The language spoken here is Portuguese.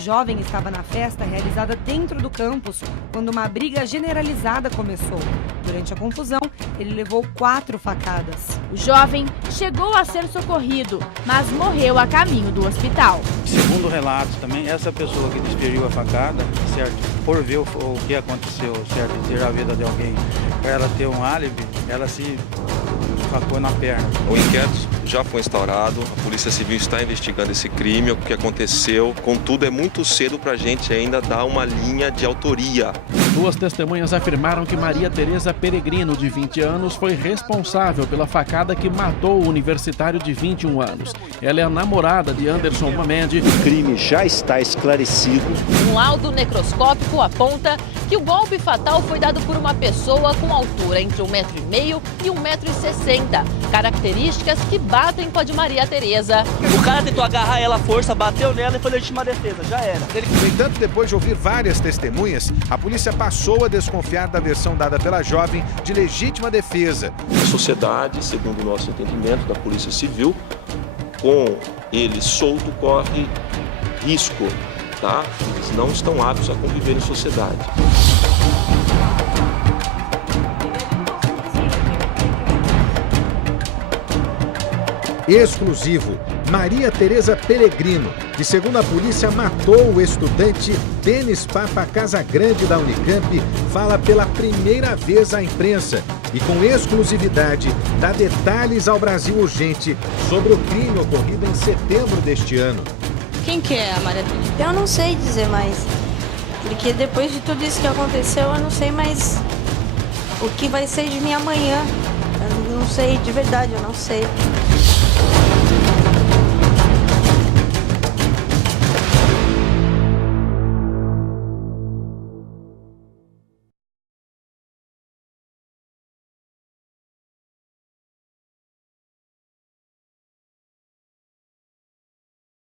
jovem estava na festa realizada dentro do campus quando uma briga generalizada começou. Durante a confusão, ele levou 4 facadas. O jovem chegou a ser socorrido, mas morreu a caminho do hospital. Segundo relatos também, essa pessoa que desferiu a facada, certo, por ver o que aconteceu, certo, tirar a vida de alguém, para ela ter um álibi, ela se facou na perna. O inquérito já foi instaurado, a Polícia Civil está investigando esse crime, o que aconteceu. Contudo, é muito cedo para a gente ainda dar uma linha de autoria. 2 testemunhas afirmaram que Maria Tereza Peregrino, de 20 anos, foi responsável pela facada que matou o universitário de 21 anos. Ela é a namorada de Anderson Mohamed. O crime já está esclarecido. Um laudo necroscópico aponta que o golpe fatal foi dado por uma pessoa com altura entre 1,5 m e 1,60 m. Características que batem com a de Maria Tereza. O cara tentou agarrar ela à força, bateu nela e foi legítima defesa, já era. No entanto, depois de ouvir várias testemunhas, a polícia passou a desconfiar da versão dada pela jovem de legítima defesa. A sociedade, segundo o nosso entendimento da Polícia Civil, com ele solto corre risco, tá? Eles não estão aptos a conviver em sociedade. Exclusivo, Maria Tereza Peregrino, que segundo a polícia matou o estudante Denis Papa Casagrande da Unicamp, fala pela primeira vez à imprensa e com exclusividade dá detalhes ao Brasil Urgente sobre o crime ocorrido em setembro deste ano. Quem que é a Maria Tereza? Eu não sei dizer mais, porque depois de tudo isso que aconteceu, eu não sei mais o que vai ser de mim amanhã. Eu não sei, de verdade, eu não sei.